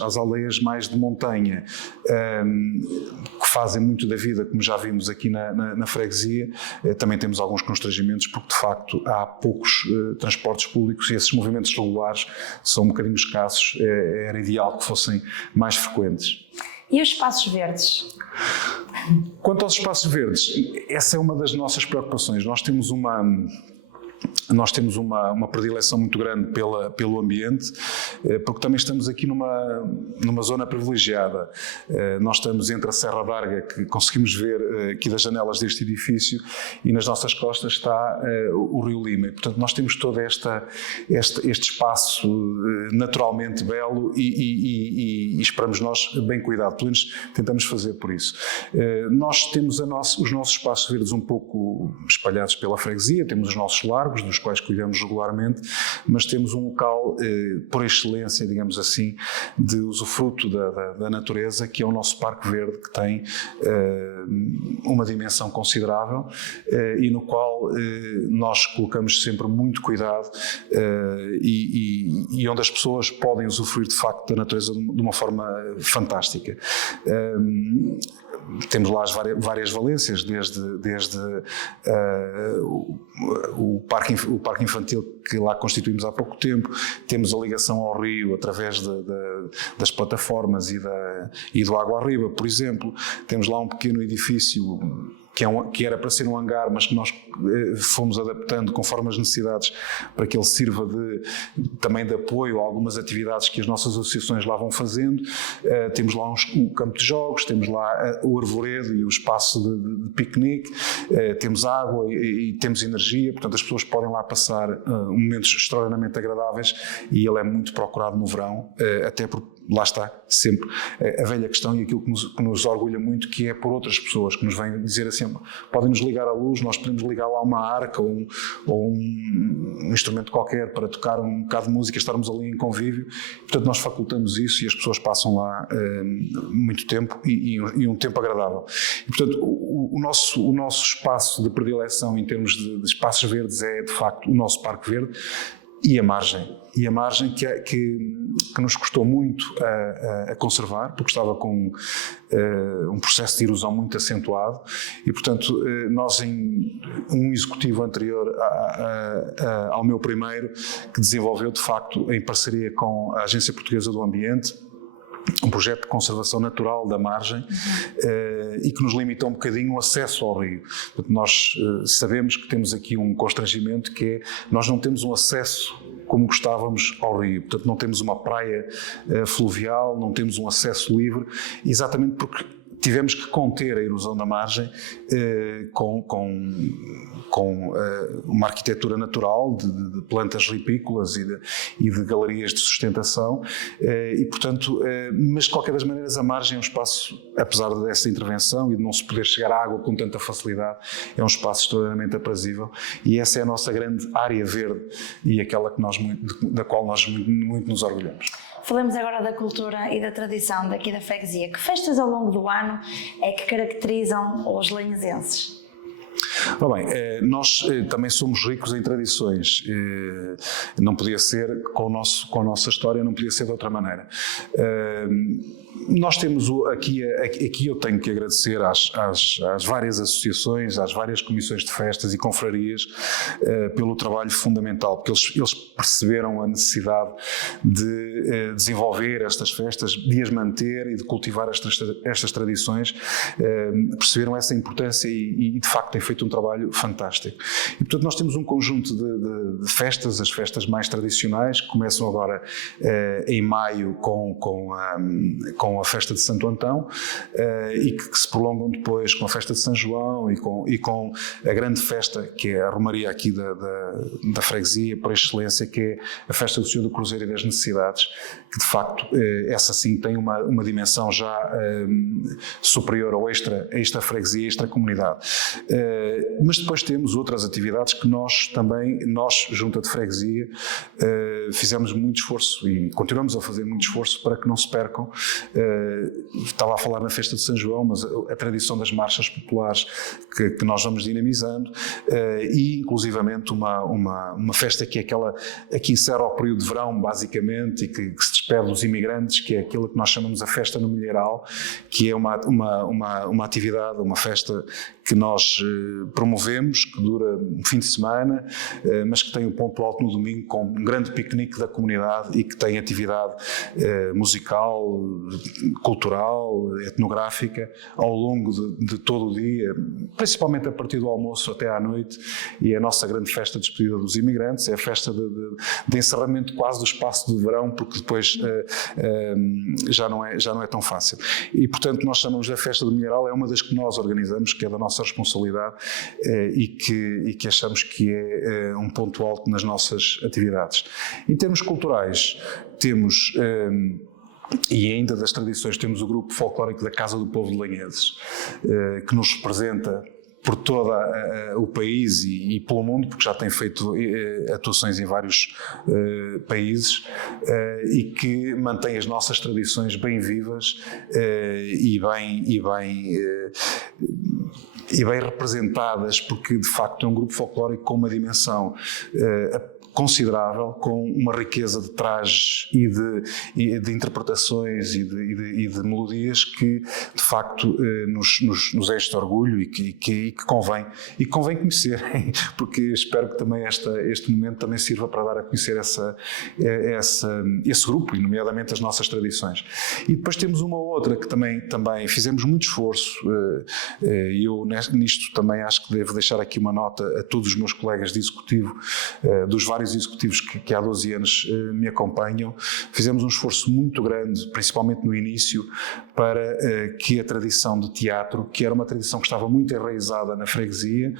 às aldeias mais de montanha, que fazem muito da vida, como já vimos aqui na freguesia, também temos alguns constrangimentos, porque de facto há poucos transportes públicos e esses movimentos regulares são um bocadinho escassos, era ideal que fossem mais frequentes. E os espaços verdes? Quanto aos espaços verdes, essa é uma das nossas preocupações. Nós temos uma predileção muito grande pelo ambiente, porque também estamos aqui numa zona privilegiada. Nós estamos entre a Serra d'Arga, que conseguimos ver aqui das janelas deste edifício, e nas nossas costas está o Rio Lima. E, portanto, nós temos todo este espaço naturalmente belo e esperamos nós bem cuidado. Pelo menos tentamos fazer por isso. Nós temos os nossos espaços verdes um pouco espalhados pela freguesia, temos os nossos largos, dos quais cuidamos regularmente, mas temos um local por excelência, digamos assim, de usufruto da natureza, que é o nosso Parque Verde, que tem uma dimensão considerável e no qual nós colocamos sempre muito cuidado e onde as pessoas podem usufruir de facto da natureza de uma forma fantástica. Temos lá várias valências, desde o parque infantil que lá constituímos há pouco tempo, temos a ligação ao rio através das plataformas e do Água Arriba, por exemplo. Temos lá um pequeno edifício que era para ser um hangar, mas que nós fomos adaptando conforme as necessidades para que ele sirva também de apoio a algumas atividades que as nossas associações lá vão fazendo. Temos lá um campo de jogos, temos lá o arvoredo e o espaço de piquenique, temos água e temos energia, portanto as pessoas podem lá passar momentos extraordinariamente agradáveis, e ele é muito procurado no verão, até porque lá está sempre a velha questão e aquilo que nos orgulha muito, que é por outras pessoas que nos vêm dizer assim: podem-nos ligar a luz, nós podemos ligar lá uma arca ou um instrumento qualquer para tocar um bocado de música, estarmos ali em convívio. Portanto, nós facultamos isso e as pessoas passam lá muito tempo e um tempo agradável. E, portanto, o nosso espaço de predileção em termos de espaços verdes é, de facto, o nosso Parque Verde e a margem. E a margem que nos custou muito a conservar, porque estava com um processo de erosão muito acentuado, e portanto nós, em um executivo anterior ao meu primeiro, que desenvolveu de facto em parceria com a Agência Portuguesa do Ambiente um projeto de conservação natural da margem e que nos limita um bocadinho o acesso ao rio. Portanto, nós sabemos que temos aqui um constrangimento, que é: nós não temos um acesso como gostávamos ao rio. Portanto, não temos uma praia fluvial, não temos um acesso livre, exatamente porque tivemos que conter a erosão da margem com uma arquitetura natural de plantas ripícolas e de galerias de sustentação e, portanto, mas de qualquer das maneiras a margem é um espaço, apesar dessa intervenção e de não se poder chegar à água com tanta facilidade, é um espaço extraordinariamente aprazível e essa é a nossa grande área verde e aquela que da qual nós muito nos orgulhamos. Falamos agora da cultura e da tradição daqui da freguesia. Que festas ao longo do ano é que caracterizam os lanhesenses? Ora bem, nós também somos ricos em tradições, não podia ser, com a nossa história, não podia ser de outra maneira. Nós temos aqui eu tenho que agradecer às várias associações, às várias comissões de festas e confrarias pelo trabalho fundamental, porque eles perceberam a necessidade de desenvolver estas festas, de as manter e de cultivar estas tradições, perceberam essa importância e de facto têm feito um trabalho fantástico. E portanto nós temos um conjunto de festas, as festas mais tradicionais, que começam agora em maio com a festa de Santo Antão e que se prolongam depois com a festa de São João e com a grande festa que é a romaria aqui da freguesia por excelência, que é a festa do Senhor do Cruzeiro e das Necessidades, que de facto essa sim tem uma dimensão já superior ao extra freguesia, extra comunidade. Mas depois temos outras atividades que nós, Junta de Freguesia, fizemos muito esforço e continuamos a fazer muito esforço para que não se percam. Estava a falar na festa de São João, mas a tradição das marchas populares que nós vamos dinamizando e inclusivamente uma festa que é aquela que encerra o período de verão basicamente e que se despede dos imigrantes, que é aquilo que nós chamamos a festa no Milheiral, que é uma atividade, uma festa que nós promovemos, que dura um fim de semana, mas que tem um ponto alto no domingo com um grande piquenique da comunidade e que tem atividade musical, cultural, etnográfica ao longo de todo o dia, principalmente a partir do almoço até à noite, e é a nossa grande festa de despedida dos imigrantes, é a festa de encerramento quase do espaço de verão, porque depois já não é tão fácil. E portanto nós chamamos a festa do Milheiral, é uma das que nós organizamos, que é da nossa responsabilidade e que achamos que é um ponto alto nas nossas atividades. Em termos culturais, temos, e ainda das tradições, temos o grupo folclórico da Casa do Povo de Lanheses, que nos representa por todo o país e pelo mundo, porque já tem feito atuações em vários países e que mantém as nossas tradições bem vivas e bem representadas, porque de facto é um grupo folclórico com uma dimensão considerável, com uma riqueza de trajes e de interpretações e de melodias que de facto nos enche de orgulho e que convém conhecer, porque espero que também este momento também sirva para dar a conhecer esse grupo, e nomeadamente as nossas tradições. E depois temos uma outra que também fizemos muito esforço, e eu nisto também acho que devo deixar aqui uma nota a todos os meus colegas de executivo, dos vários executivos que há 12 anos me acompanham. Fizemos um esforço muito grande, principalmente no início, para que a tradição de teatro, que era uma tradição que estava muito enraizada na freguesia,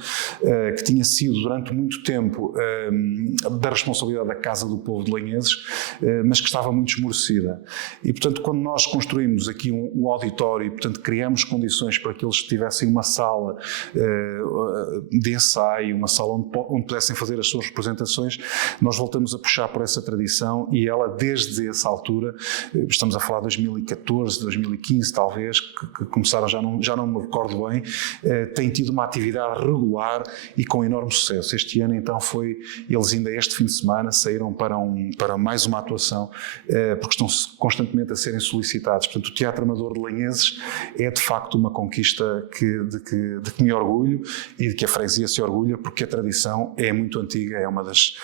que tinha sido durante muito tempo da responsabilidade da Casa do Povo de Lanheses, mas que estava muito esmorecida. E, portanto, quando nós construímos aqui um auditório e, portanto, criamos condições para que eles tivessem uma sala de ensaio, uma sala onde pudessem fazer as suas representações, nós voltamos a puxar por essa tradição e ela, desde essa altura, estamos a falar de 2014, 2015 talvez, que começaram, já não me recordo bem, tem tido uma atividade regular e com enorme sucesso. Este ano então eles ainda este fim de semana saíram para mais uma atuação, porque estão constantemente a serem solicitados. Portanto, o Teatro Amador de Lanheses é de facto uma conquista de que me orgulho e de que a freguesia se orgulha, porque a tradição é muito antiga, é uma das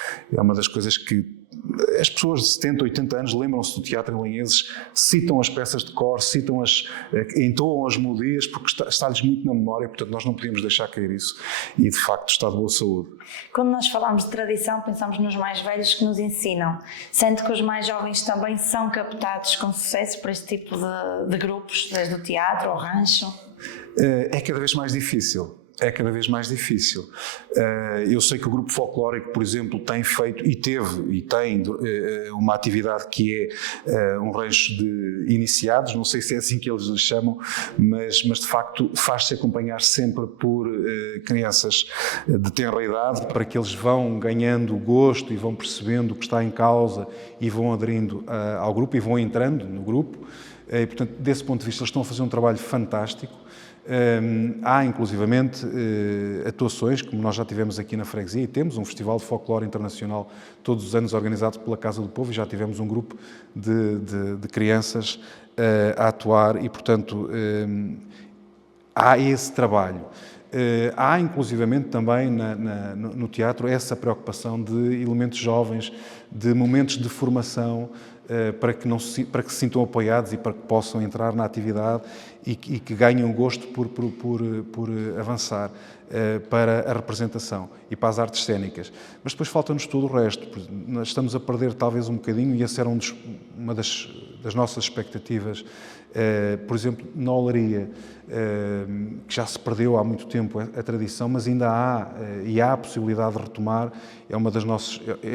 coisas que as pessoas de 70, 80 anos lembram-se do teatro em Linheses, citam as peças de cor, entoam as melodias, porque está-lhes muito na memória, portanto nós não podíamos deixar cair isso, e de facto está de boa saúde. Quando nós falamos de tradição, pensamos nos mais velhos que nos ensinam, sendo que os mais jovens também são captados com sucesso por este tipo de grupos, desde o teatro ao rancho? É cada vez mais difícil. É cada vez mais difícil. Eu sei que o Grupo Folclórico, por exemplo, tem feito e tem uma atividade que é um rancho de iniciados, não sei se é assim que eles lhe chamam, mas de facto faz-se acompanhar sempre por crianças de tenra idade, para que eles vão ganhando gosto e vão percebendo o que está em causa e vão aderindo ao grupo e vão entrando no grupo. E, portanto, desse ponto de vista, eles estão a fazer um trabalho fantástico. Há inclusivamente atuações, como nós já tivemos aqui na freguesia, e temos um festival de folclore internacional todos os anos organizado pela Casa do Povo, e já tivemos um grupo de crianças a atuar, e portanto há esse trabalho. Há inclusivamente também no teatro essa preocupação de elementos jovens, de momentos de formação, para que se sintam apoiados e para que possam entrar na atividade e que ganhem um gosto por avançar para a representação e para as artes cênicas. Mas depois falta-nos tudo o resto. Nós estamos a perder talvez um bocadinho, e essa era uma das nossas expectativas, por exemplo, na olaria, que já se perdeu há muito tempo a tradição, mas ainda há a possibilidade de retomar. É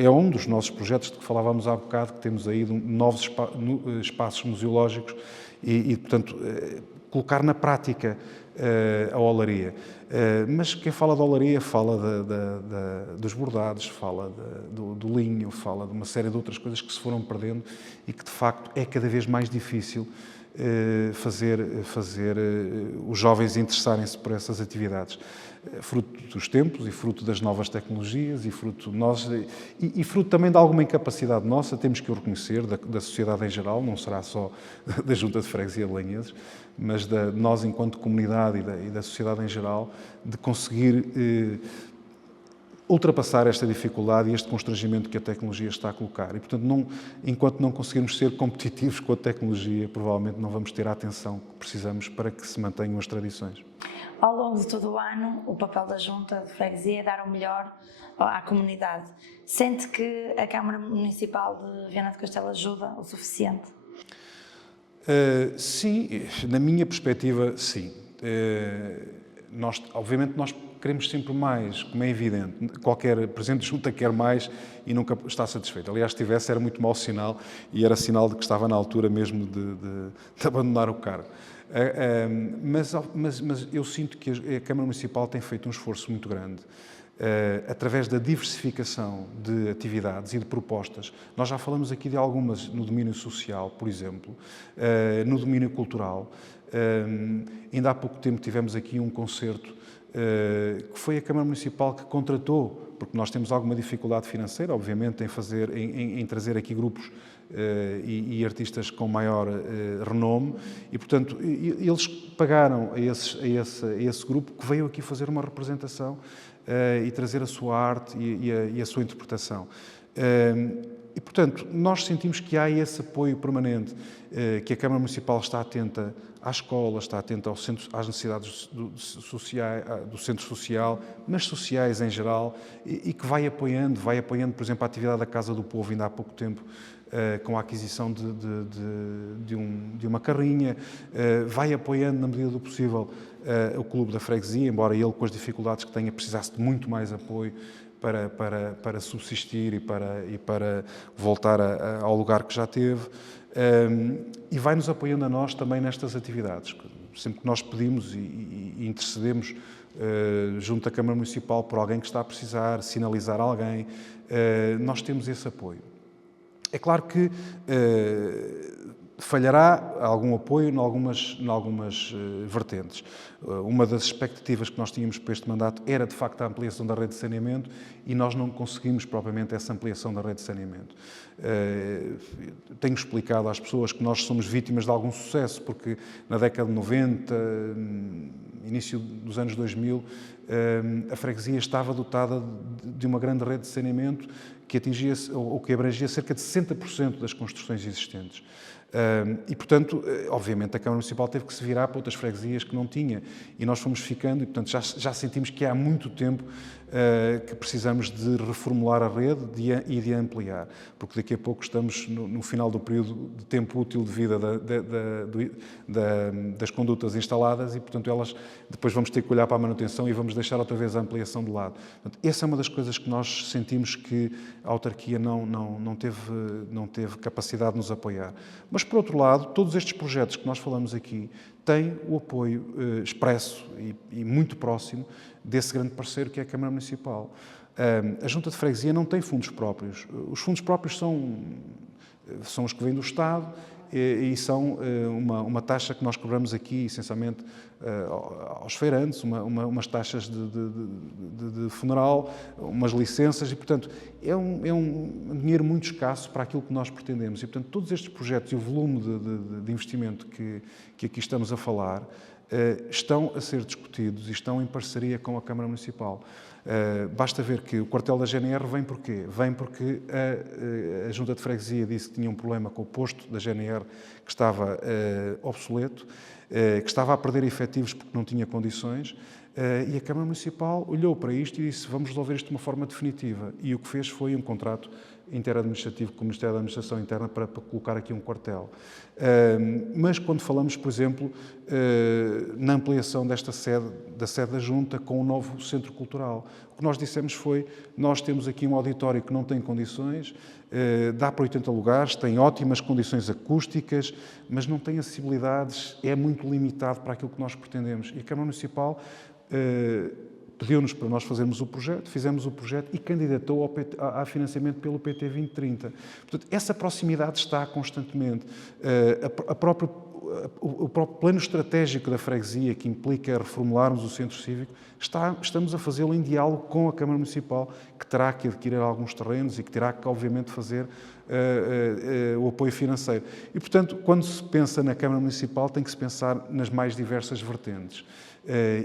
um dos nossos projetos de que falávamos há bocado, que temos aí novos espaços museológicos e portanto, colocar na prática a olaria. Mas quem fala de olaria fala dos bordados, fala do linho, fala de uma série de outras coisas que se foram perdendo e que de facto é cada vez mais difícil fazer os jovens interessarem-se por essas atividades. Fruto dos tempos e fruto das novas tecnologias e fruto também de alguma incapacidade nossa, temos que o reconhecer, da sociedade em geral, não será só da Junta de Freguesia de Linheses, mas de nós enquanto comunidade e da sociedade em geral, de conseguir ultrapassar esta dificuldade e este constrangimento que a tecnologia está a colocar. E, portanto, enquanto não conseguirmos ser competitivos com a tecnologia, provavelmente não vamos ter a atenção que precisamos para que se mantenham as tradições. Ao longo de todo o ano, o papel da Junta de Freguesia é dar o melhor à comunidade. Sente que a Câmara Municipal de Viana do Castelo ajuda o suficiente? Sim, na minha perspectiva, sim. Obviamente, nós queremos sempre mais, como é evidente. Qualquer presidente de junta quer mais e nunca está satisfeito. Aliás, se tivesse, era muito mau sinal e era sinal de que estava na altura mesmo de abandonar o cargo. Mas eu sinto que a Câmara Municipal tem feito um esforço muito grande, através da diversificação de atividades e de propostas. Nós já falamos aqui de algumas no domínio social, por exemplo, no domínio cultural. Ainda há pouco tempo tivemos aqui um concerto que foi a Câmara Municipal que contratou, porque nós temos alguma dificuldade financeira, obviamente, em trazer aqui grupos e artistas com maior renome, e, portanto, eles pagaram a esse grupo que veio aqui fazer uma representação e trazer a sua arte e a sua interpretação. E, portanto, nós sentimos que há esse apoio permanente, que a Câmara Municipal está atenta à escola, está atenta às necessidades do centro social, mas sociais em geral, e que vai apoiando, por exemplo, a atividade da Casa do Povo, ainda há pouco tempo, com a aquisição de uma carrinha, vai apoiando, na medida do possível, o Clube da Freguesia, embora ele, com as dificuldades que tenha, precisasse de muito mais apoio para subsistir e para voltar ao lugar que já teve, e vai-nos apoiando a nós também nestas atividades. Sempre que nós pedimos e intercedemos junto à Câmara Municipal por alguém que está a precisar, sinalizar alguém, nós temos esse apoio. É claro que falhará algum apoio em algumas vertentes. Uma das expectativas que nós tínhamos para este mandato era, de facto, a ampliação da rede de saneamento e nós não conseguimos propriamente essa ampliação da rede de saneamento. Tenho explicado às pessoas que nós somos vítimas de algum sucesso, porque na década de 90, início dos anos 2000, a freguesia estava dotada de uma grande rede de saneamento que atingia ou que abrangia cerca de 60% das construções existentes. E, portanto, obviamente, a Câmara Municipal teve que se virar para outras freguesias que não tinha. E nós fomos ficando, e, portanto, já sentimos que há muito tempo que precisamos de reformular a rede e de ampliar, porque daqui a pouco estamos no final do período de tempo útil de vida das condutas instaladas e, portanto, elas depois vamos ter que olhar para a manutenção e vamos deixar outra vez a ampliação de lado. Portanto, essa é uma das coisas que nós sentimos que a autarquia não teve capacidade de nos apoiar. Mas, por outro lado, todos estes projetos que nós falamos aqui têm o apoio expresso e muito próximo desse grande parceiro que é a Câmara Municipal. A Junta de Freguesia não tem fundos próprios. Os fundos próprios são os que vêm do Estado e são uma taxa que nós cobramos aqui, essencialmente, aos feirantes, umas taxas de funeral, umas licenças e, portanto, é um dinheiro muito escasso para aquilo que nós pretendemos. E, portanto, todos estes projetos e o volume de investimento que aqui estamos a falar estão a ser discutidos e estão em parceria com a Câmara Municipal. Basta ver que o quartel da GNR vem porquê? Vem porque a Junta de Freguesia disse que tinha um problema com o posto da GNR que estava obsoleto, que estava a perder efetivos porque não tinha condições, e a Câmara Municipal olhou para isto e disse vamos resolver isto de uma forma definitiva. E o que fez foi um contrato interadministrativo com o Ministério da Administração Interna para colocar aqui um quartel. Mas quando falamos, por exemplo, na ampliação da sede da Junta com o novo Centro Cultural, o que nós dissemos foi, nós temos aqui um auditório que não tem condições, dá para 80 lugares, tem ótimas condições acústicas, mas não tem acessibilidades, é muito limitado para aquilo que nós pretendemos. E a Câmara Municipal pediu-nos para nós fazermos o projeto, fizemos o projeto e candidatou a financiamento pelo PT 2030. Portanto, essa proximidade está constantemente. O próprio plano estratégico da freguesia, que implica reformularmos o centro cívico, estamos a fazê-lo em diálogo com a Câmara Municipal, que terá que adquirir alguns terrenos e que terá que, obviamente, fazer o apoio financeiro. E, portanto, quando se pensa na Câmara Municipal, tem que se pensar nas mais diversas vertentes.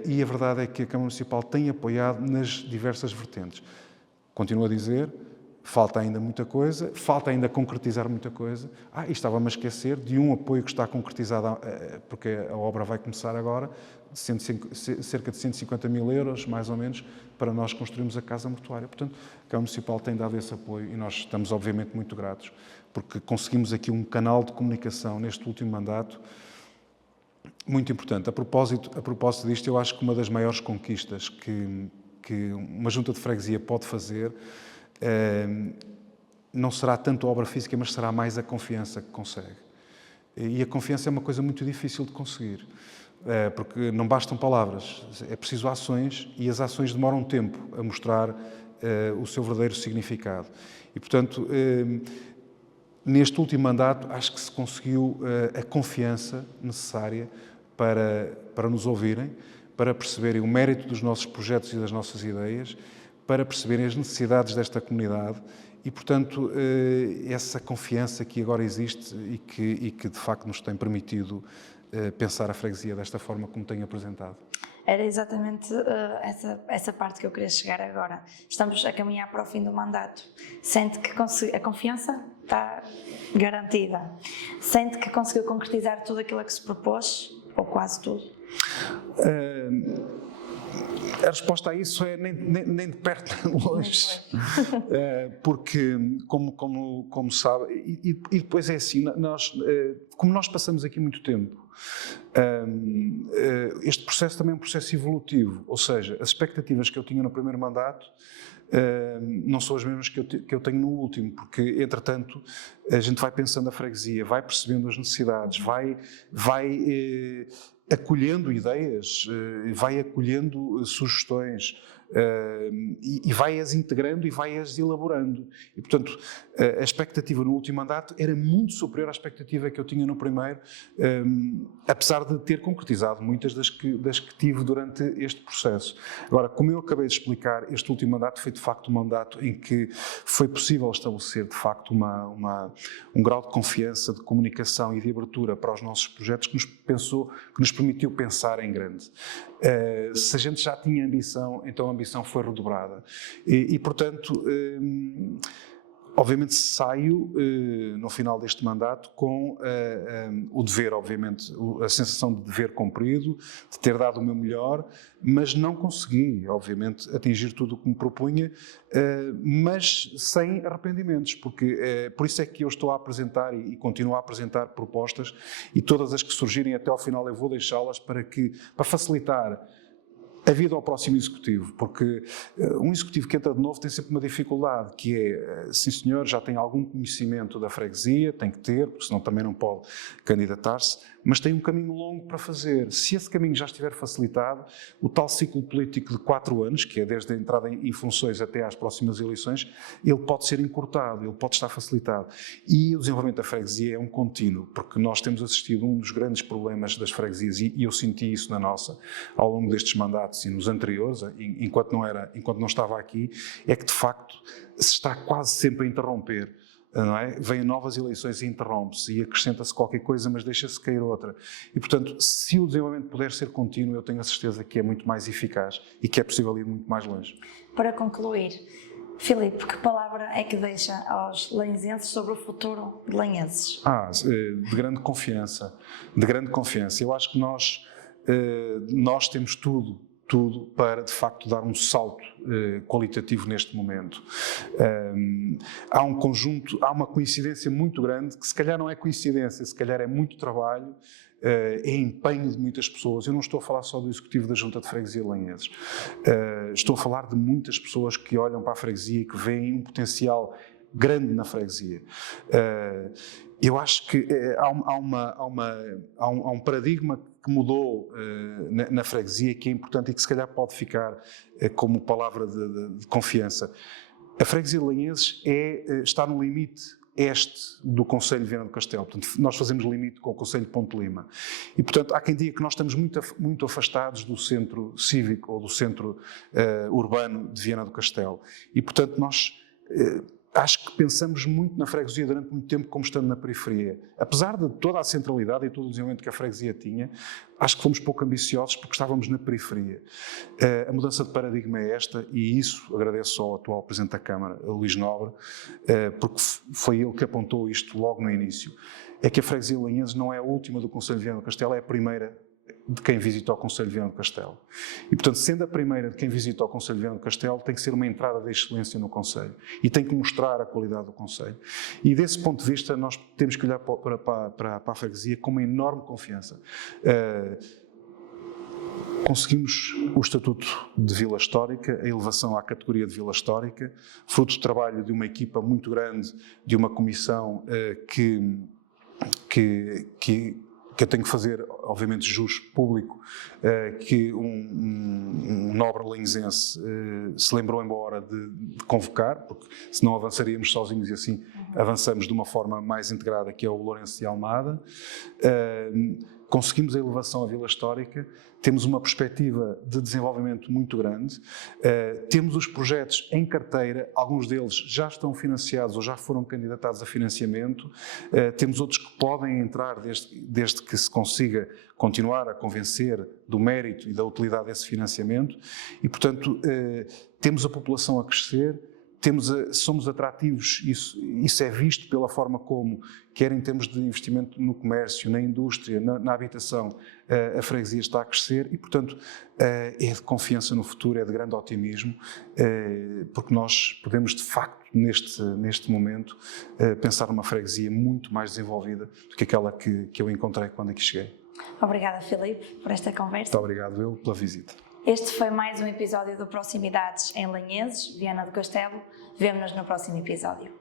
E a verdade é que a Câmara Municipal tem apoiado nas diversas vertentes. Continuo a dizer, falta ainda muita coisa, falta ainda concretizar muita coisa. E estava-me a esquecer de um apoio que está concretizado, porque a obra vai começar agora, de cerca de 150 mil euros, mais ou menos, para nós construirmos a Casa Mortuária. Portanto, a Câmara Municipal tem dado esse apoio e nós estamos, obviamente, muito gratos, porque conseguimos aqui um canal de comunicação neste último mandato muito importante. A propósito disto, eu acho que uma das maiores conquistas que uma junta de freguesia pode fazer não será tanto a obra física, mas será mais a confiança que consegue. E a confiança é uma coisa muito difícil de conseguir, porque não bastam palavras, é preciso ações e as ações demoram tempo a mostrar o seu verdadeiro significado. E, portanto, neste último mandato, acho que se conseguiu a confiança necessária para nos ouvirem, para perceberem o mérito dos nossos projetos e das nossas ideias, para perceberem as necessidades desta comunidade e, portanto, essa confiança que agora existe e que de facto nos tem permitido pensar a freguesia desta forma como tenho apresentado. Era exatamente essa parte que eu queria chegar agora. Estamos a caminhar para o fim do mandato. Sente que a confiança está garantida? Sente que conseguiu concretizar tudo aquilo a que se propôs? Ou quase tudo? A resposta a isso é nem de perto nem de longe, porque, como sabe, e depois é assim, como nós passamos aqui muito tempo, este processo também é um processo evolutivo, ou seja, as expectativas que eu tinha no primeiro mandato não são as mesmas que eu tenho no último, porque, entretanto, a gente vai pensando a freguesia, vai percebendo as necessidades, vai acolhendo ideias, vai acolhendo sugestões, e vai-as integrando e vai-as elaborando. E, portanto, a expectativa no último mandato era muito superior à expectativa que eu tinha no primeiro, apesar de ter concretizado muitas das que tive durante este processo. Agora, como eu acabei de explicar, este último mandato foi de facto um mandato em que foi possível estabelecer de facto um grau de confiança, de comunicação e de abertura para os nossos projetos que nos permitiu pensar em grande. Se a gente já tinha ambição, então a ambição foi redobrada. E portanto, obviamente saio no final deste mandato com o dever, obviamente, a sensação de dever cumprido, de ter dado o meu melhor, mas não consegui, obviamente, atingir tudo o que me propunha, mas sem arrependimentos, porque por isso é que eu estou a apresentar e continuo a apresentar propostas, e todas as que surgirem até ao final eu vou deixá-las para facilitar a vida ao próximo executivo, porque um executivo que entra de novo tem sempre uma dificuldade, que é, sim senhor, já tem algum conhecimento da freguesia, tem que ter, porque senão também não pode candidatar-se, mas tem um caminho longo para fazer. Se esse caminho já estiver facilitado, o tal ciclo político de 4 anos, que é desde a entrada em funções até às próximas eleições, ele pode ser encurtado, ele pode estar facilitado. E o desenvolvimento da freguesia é um contínuo, porque nós temos assistido a um dos grandes problemas das freguesias, e eu senti isso na nossa, ao longo destes mandatos e nos anteriores, enquanto não estava aqui, é que de facto se está quase sempre a interromper. Não é? Vêm novas eleições e interrompe-se e acrescenta-se qualquer coisa, mas deixa-se cair outra. E, portanto, se o desenvolvimento puder ser contínuo, eu tenho a certeza que é muito mais eficaz e que é possível ir muito mais longe. Para concluir, Filipe, que palavra é que deixa aos lanhesenses sobre o futuro de Lanheses? De grande confiança. De grande confiança. Eu acho que nós temos tudo para, de facto, dar um salto qualitativo neste momento. Há uma coincidência muito grande, que se calhar não é coincidência, se calhar é muito trabalho, é empenho de muitas pessoas. Eu não estou a falar só do Executivo da Junta de Freguesia de Lanheses. Estou a falar de muitas pessoas que olham para a freguesia e que veem um potencial grande na freguesia. Eu acho que há um paradigma que mudou na freguesia, que é importante e que se calhar pode ficar como palavra de confiança. A freguesia de Lanheses está no limite este do Concelho de Viana do Castelo. Portanto, nós fazemos limite com o Concelho de Ponte Lima. E, portanto, há quem diga que nós estamos muito afastados do centro cívico ou do centro urbano de Viana do Castelo. E, portanto, nós acho que pensamos muito na freguesia durante muito tempo como estando na periferia. Apesar de toda a centralidade e todo o desenvolvimento que a freguesia tinha, acho que fomos pouco ambiciosos porque estávamos na periferia. A mudança de paradigma é esta, e isso agradeço ao atual Presidente da Câmara, Luís Nobre, porque foi ele que apontou isto logo no início. É que a freguesia de Lanheses não é a última do Concelho de Viana do Castelo, é a primeira de quem visita o Concelho de Viana do Castelo. E, portanto, sendo a primeira de quem visita o Concelho de Viana do Castelo, tem que ser uma entrada de excelência no Concelho. E tem que mostrar a qualidade do Concelho. E, desse ponto de vista, nós temos que olhar para a freguesia com uma enorme confiança. Conseguimos o Estatuto de Vila Histórica, a elevação à categoria de Vila Histórica, fruto do trabalho de uma equipa muito grande, de uma comissão que eu tenho que fazer, obviamente, jus público, que um nobre lanhesense se lembrou em boa hora de convocar, porque senão avançaríamos sozinhos, e assim avançamos de uma forma mais integrada, que é o Lourenço de Almada. Conseguimos a elevação à Vila Histórica, temos uma perspectiva de desenvolvimento muito grande, temos os projetos em carteira, alguns deles já estão financiados ou já foram candidatados a financiamento, temos outros que podem entrar desde que se consiga continuar a convencer do mérito e da utilidade desse financiamento, e, portanto, temos a população a crescer, somos atrativos, isso é visto pela forma como, quer em termos de investimento no comércio, na indústria, na habitação, a freguesia está a crescer e, portanto, é de confiança no futuro, é de grande otimismo, porque nós podemos, de facto, neste momento, pensar numa freguesia muito mais desenvolvida do que aquela que eu encontrei quando aqui cheguei. Obrigada, Filipe, por esta conversa. Muito obrigado pela visita. Este foi mais um episódio do Proximidades em Lanheses, Viana do Castelo. Vemo-nos no próximo episódio.